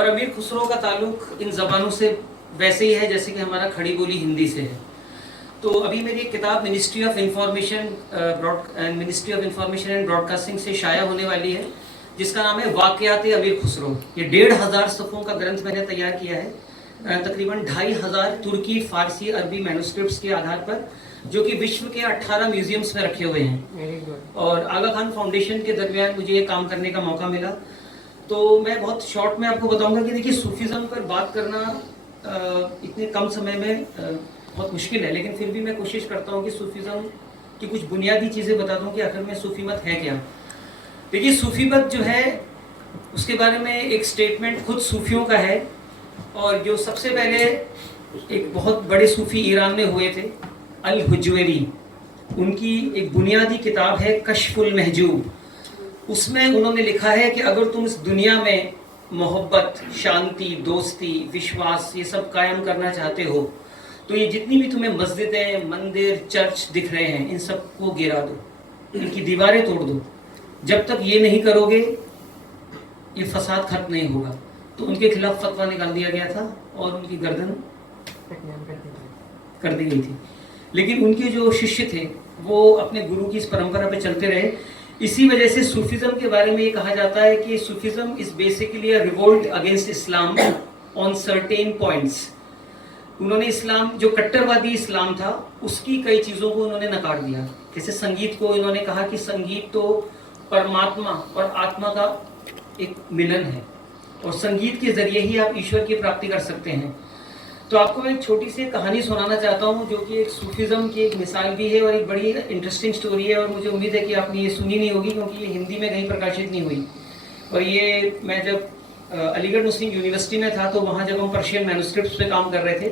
और अमीर खुसरो का ताल्लुक इन ज़बानों से वैसे ही है जैसे कि हमारा खड़ी बोली हिंदी से है। तो अभी मेरी एक किताब ministry of information and broadcasting से शाया होने वाली है, जिसका नाम है वाक़यात अमीर खुसरो। ये 1500 सफ़ों का ग्रंथ मैंने तैयार किया है, तकरीबन 2500 तुर्की, फारसी, अरबी मैन्युस्क्रिप्ट्स के आधार पर, जो कि विश्व के 18 म्यूजियम्स में रखे हुए हैं। और आगा खान फाउंडेशन के दरमियान मुझे ये काम करने का मौका मिला। तो मैं बहुत शॉर्ट में आपको बताऊंगा कि देखिए, सूफीज़्म पर बात करना इतने कम समय में बहुत मुश्किल है, लेकिन फिर भी मैं कोशिश करता हूँ कि सूफीज़्म की कुछ बुनियादी चीज़ें बता दूँ कि आखिर में सूफी मत है क्या। देखिए, सूफी मत जो है उसके बारे में एक स्टेटमेंट खुद सूफियों का है, और जो सबसे पहले एक बहुत बड़े सूफी ईरान में हुए थे, अल हुजवेरी, उनकी एक बुनियादी किताब है कश्फुल महजूब। उसमें उन्होंने लिखा है कि अगर तुम इस दुनिया में मोहब्बत, शांति, दोस्ती, विश्वास ये सब कायम करना चाहते हो, तो ये जितनी भी तुम्हें मस्जिदें, मंदिर, चर्च दिख रहे हैं, इन सबको गिरा दो, इनकी दीवारें तोड़ दो। जब तक ये नहीं करोगे ये फसाद खत्म नहीं होगा। तो उनके खिलाफ फतवा निकाल दिया गया था और उनकी गर्दन कर दी गई थी। लेकिन उनके जो शिष्य थे वो अपने गुरु की इस परंपरा पे चलते रहे। इसी वजह से सूफीज़्म के बारे में ये कहा जाता है कि sufism is basically a revolt against Islam on certain points. उन्होंने इस्लाम, जो कट्टरवादी इस्लाम था, उसकी कई चीज़ों को उन्होंने नकार दिया। जैसे संगीत को इन्होंने कहा कि संगीत तो परमात्मा और आत्मा का एक मिलन है, और संगीत के जरिए ही आप ईश्वर की प्राप्ति कर सकते हैं। तो आपको मैं एक छोटी सी कहानी सुनाना चाहता हूँ, जो कि एक सूफीज़्म की एक मिसाल भी है और एक बड़ी इंटरेस्टिंग स्टोरी है, और मुझे उम्मीद है कि आपने ये सुनी नहीं होगी, क्योंकि ये हिंदी में कहीं प्रकाशित नहीं हुई। और ये मैं जब अलीगढ़ मुस्लिम यूनिवर्सिटी में था, तो वहाँ जब हम पर्शियन मैन्युस्क्रिप्ट्स पे काम कर रहे थे,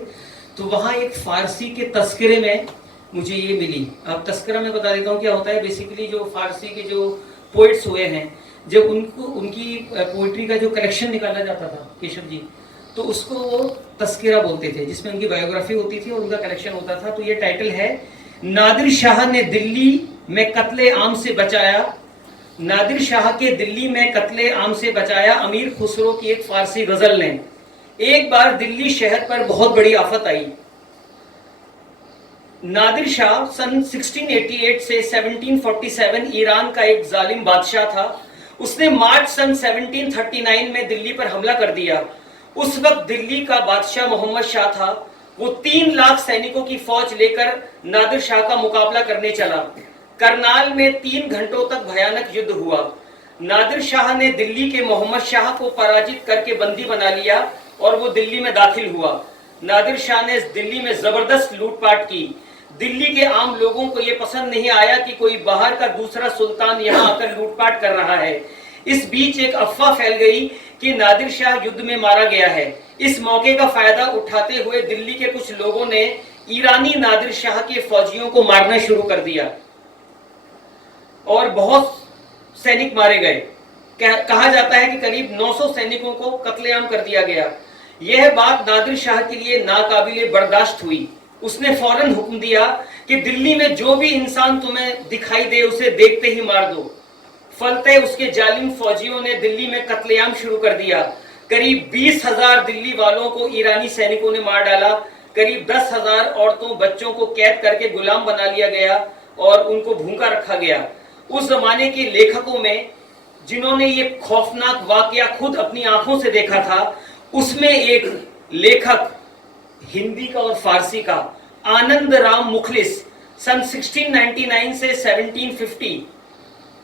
तो वहाँ एक फ़ारसी के तस्करे में मुझे ये मिली। अब तस्करा मैं बता देता हूँ क्या होता है। बेसिकली जो फ़ारसी के जो पोइट्स हुए हैं, जब उनकी पोइट्री का जो कलेक्शन निकाला जाता था, केशव जी, तो उसको वो तस्करा बोलते थे, जिसमें उनकी बायोग्राफी होती थी और उनका कलेक्शन होता था। तो ये टाइटल है, नादिर शाह ने दिल्ली में कत्ले आम से बचाया, नादिर शाह के दिल्ली में कत्ले आम से बचाया अमीर खुसरो की एक फारसी गजल ने। एक बार दिल्ली शहर पर बहुत बड़ी आफत आई। नादिर शाह सन 1688 से 1747 ईरान का एक जालिम बादशाह था। उसने मार्च सन 1739 में दिल्ली पर हमला कर दिया। उस वक्त दिल्ली का बादशाह मोहम्मद शाह था। वो 3 लाख सैनिकों की फौज लेकर नादिर शाह का मुकाबला करने चला। करनाल में 3 घंटों तक भयानक युद्ध हुआ। नादिर शाह ने दिल्ली के मोहम्मद शाह को पराजित करके बंदी बना लिया और वो दिल्ली में दाखिल हुआ। नादिर शाह ने दिल्ली में जबरदस्त लूटपाट की। दिल्ली के आम लोगों को यह पसंद नहीं आया कि कोई बाहर का दूसरा सुल्तान यहाँ आकर लूटपाट कर रहा है। इस बीच एक अफवाह फैल गई कि नादिर शाह युद्ध में मारा गया है। इस मौके का फायदा उठाते हुए दिल्ली के कुछ लोगों ने ईरानी नादिर शाह के फौजियों को मारना शुरू कर दिया और बहुत सैनिक मारे गए। कहा जाता है कि करीब 900 सैनिकों को कत्लेआम कर दिया गया। यह बात नादिर शाह के लिए नाकाबिले बर्दाश्त हुई। उसने फौरन हुक्म दिया कि दिल्ली में जो भी इंसान तुम्हें दिखाई दे उसे देखते ही मार दो। फलते उसके जालिम फौजियों ने दिल्ली में कत्लेआम शुरू कर दिया। करीब 20,000 दिल्ली वालों को ईरानी सैनिकों ने मार डाला। करीब 10,000 औरतों, बच्चों को कैद करके गुलाम बना लिया गया और उनको भूखा रखा गया। उस जमाने के लेखकों में जिन्होंने ये खौफनाक वाकया खुद अपनी आंखों से देखा था, उसमें एक लेखक हिंदी का और फारसी का, आनंद राम मुखलिस, सन 1699 से 1750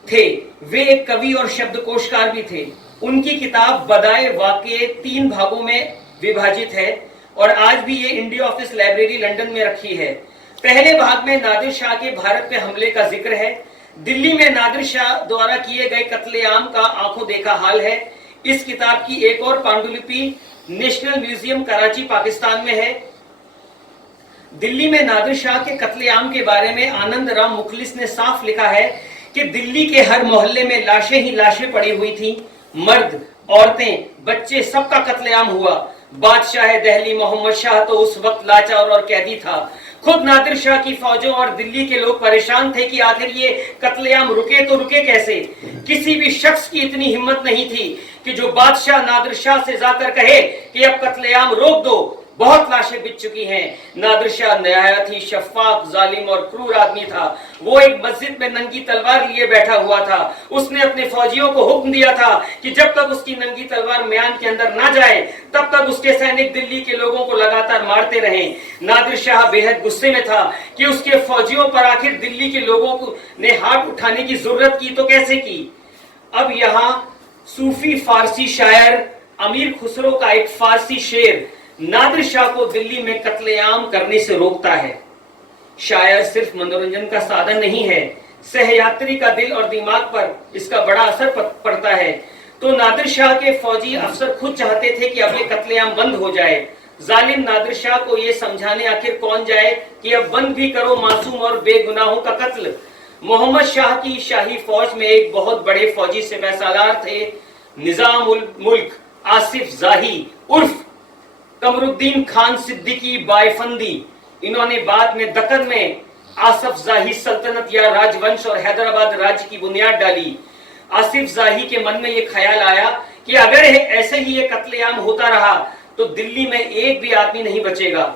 थे। वे एक कवि और शब्दकोशकार भी थे। उनकी किताब बदाए वाक़े 3 भागों में विभाजित है और आज भी ये इंडिया ऑफिस लाइब्रेरी लंदन में रखी है। पहले भाग में नादिर शाह के भारत पे हमले का जिक्र है। दिल्ली में नादिर शाह द्वारा किए गए कत्लेआम का आंखों देखा हाल है। इस किताब की एक और पांडुलिपि नेशनल म्यूजियम कराची पाकिस्तान में है। दिल्ली में नादिर शाह के कत्लेआम के बारे में आनंद राम मुखलिस ने साफ लिखा है कि दिल्ली के हर मोहल्ले में लाशें ही लाशें पड़ी हुई थीं। मर्द, औरतें, बच्चे, सबका कत्लेआम हुआ। बादशाह दिल्ली मोहम्मद शाह तो उस वक्त लाचार और कैदी था। खुद नादिर शाह की फौजों और दिल्ली के लोग परेशान थे कि आखिर ये कत्लेआम रुके तो रुके कैसे। किसी भी शख्स की इतनी हिम्मत नहीं थी कि जो बादशाह नादिर शाह से जाकर कहे कि अब कत्लेआम रोक दो, बहुत लाशें बिछ चुकी हैं। नादिर शाह नहायत ही शफाक, जालिम और क्रूर आदमी था। वो एक मस्जिद में नंगी तलवार लिए बैठा हुआ था। उसने अपने फौजियों को हुक्म दिया था कि जब तक उसकी नंगी तलवार म्यान के अंदर ना जाए तब तक उसके सैनिक दिल्ली के लोगों को लगातार मारते रहें। नादिर शाह बेहद गुस्से में था कि उसके फौजियों पर आखिर दिल्ली के लोगों को ने हाथ उठाने की जरूरत की तो कैसे की। अब यहाँ सूफी फारसी शायर अमीर खुसरो का एक फारसी शेर नादिर शाह को दिल्ली में कत्लेआम करने से रोकता है। शायर सिर्फ मनोरंजन का साधन नहीं है, सहयात्री का दिल और दिमाग पर इसका बड़ा असर पड़ता है। तो नादिर शाह के फौजी अफसर खुद चाहते थे कि अब ये कत्लेआम बंद हो जाए। जालिम नादिर शाह को ये समझाने आखिर कौन जाए कि अब बंद भी करो मासूम और बेगुनाहों का कत्ल। मोहम्मद शाह की शाही फौज में एक बहुत बड़े फौजी सिपहसालार थे, निजाम उल मुल्क आसिफ जाही उर्फ कमरुद्दीन खान सिद्दीकी बायफंदी। इन्होंने बाद में दक्कन में आसिफ जाही सल्तनत या राजवंश और हैदराबाद राज्य की बुनियाद डाली। आसिफ जाही के मन में यह ख्याल आया कि अगर ऐसे ही ये कत्लेआम होता रहा तो दिल्ली में एक भी आदमी नहीं बचेगा।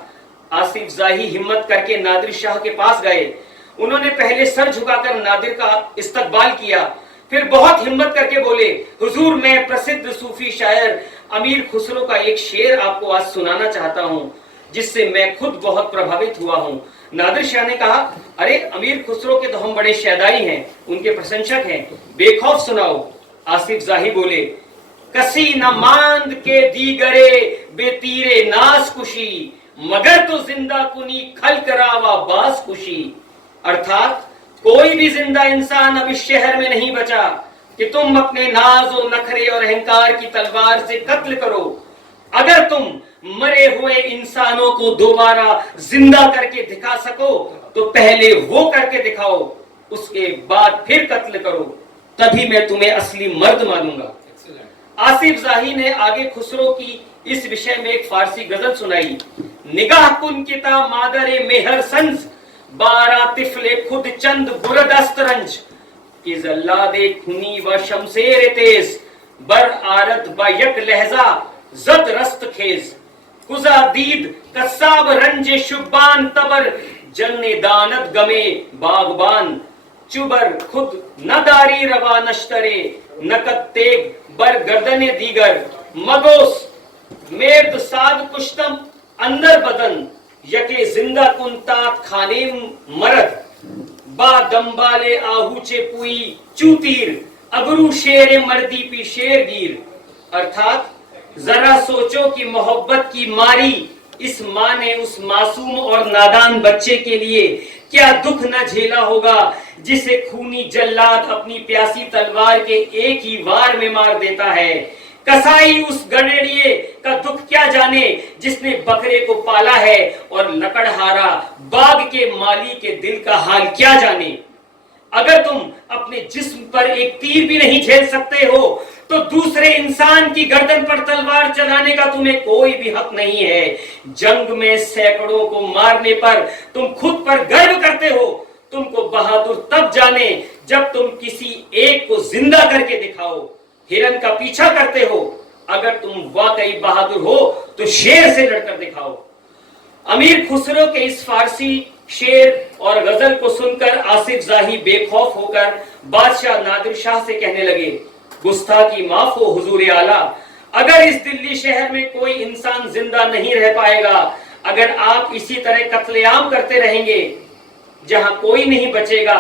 आसिफ जाही हिम्मत करके नादिर शाह के पास गए। उन्होंने पहले सर झुकाकर नादिर का इस्तकबाल किया, फिर बहुत हिम्मत करके बोले, हुजूर मैं प्रसिद्ध सूफी शायर अमीर खुसरो का एक शेर आपको आज सुनाना चाहता हूं जिससे मैं खुद बहुत प्रभावित हुआ हूं। नादिर शाह ने कहा, अरे अमीर खुसरो के तो हम बड़े शैदाई हैं, उनके प्रशंसक हैं, बेखौफ सुनाओ। आसिफ जाही बोले, कसी न मांद के दीगरे बेतीरे नास कुशी, मगर तो जिंदा कुनी खल करावा बास कुशी। अर्थात कोई भी जिंदा इंसान अब इस शहर में नहीं बचा कि तुम अपने नाज और नखरे और अहंकार की तलवार से कत्ल करो। अगर तुम मरे हुए इंसानों को दोबारा जिंदा करके दिखा सको तो पहले वो करके दिखाओ, उसके बाद फिर कत्ल करो, तभी मैं तुम्हें असली मर्द मानूंगा। आसिफ जाही ने आगे खुसरो की इस विषय में एक फारसी गजल सुनाई। निगाह कुन किता मादरे मेहर संज, 12 तिफले खुद चंद बुरद अस्तरंज, कि जल्लादे खुनी व शमशेर तेज, बर आरत ब यक लहजा जद रस्त खेज, कुजा दीद कसाब रंजे शुबान तबर, जन्ने दानत गमे बागबान, चुबर खुद नदारी रवा नश्तरे, नकत तेग बर गर्दने दीगर, मगोस मेर्द साद कुश्तम अंदर बदन, यके जिंदा कुंतात खाने मरद, बा दम्बाले आहूचे पुई चूतीर, अबरू शेर मर्दी पी शेर गिर। अर्थात जरा सोचो कि मोहब्बत की मारी इस माँ ने उस मासूम और नादान बच्चे के लिए क्या दुख न झेला होगा जिसे खूनी जल्लाद अपनी प्यासी तलवार के एक ही वार में मार देता है। कसाई उस गडेड़िए का दुख क्या जाने जिसने बकरे को पाला है, और लकड़हारा बाग के माली के दिल का हाल क्या जाने। अगर तुम अपने जिस्म पर एक तीर भी नहीं झेल सकते हो तो दूसरे इंसान की गर्दन पर तलवार चलाने का तुम्हें कोई भी हक नहीं है। जंग में सैकड़ों को मारने पर तुम खुद पर गर्व करते हो। तुमको बहादुर तब जाने जब तुम किसी एक को जिंदा करके दिखाओ। हिरन का पीछा करते हो, अगर तुम वाकई बहादुर हो तो शेर से लड़कर दिखाओ। अमीर खुसरो के इस फारसी शेर और गजल को सुनकर आसिफ जाही बेखौफ होकर बादशाह नादिर शाह से कहने लगे, गुस्ताखी माफ हो हुजूर आला, अगर इस दिल्ली शहर में कोई इंसान जिंदा नहीं रह पाएगा, अगर आप इसी तरह कत्लेआम करते रहेंगे जहां कोई नहीं बचेगा,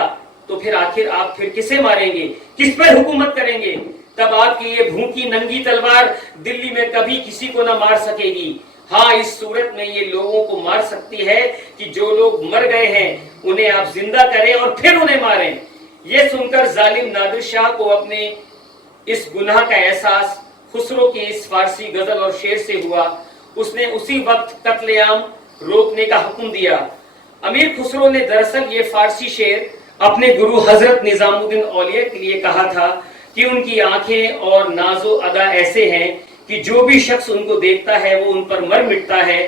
तो फिर आखिर आप फिर किसे मारेंगे, किस पर हुकूमत करेंगे। तब आपकी ये भूखी नंगी तलवार दिल्ली में कभी किसी को न मार सकेगी। हाँ, इस सूरत में ये लोगों को मार सकती है कि जो लोग मर गए हैं उन्हें आप जिंदा करें और फिर उन्हें मारें। ये सुनकर जालिम नादिर शाह को अपने इस गुनाह का एहसास खुसरो की इस फारसी गजल और शेर से हुआ। उसने उसी वक्त कत्लेआम रोकने का हुक्म दिया। अमीर खुसरो ने दरअसल ये फारसी शेर अपने गुरु हजरत निजामुद्दीन औलिया के लिए कहा था कि उनकी आंखें और नाजो अदा ऐसे हैं कि जो भी शख्स उनको देखता है वो उन पर मर मिटता है।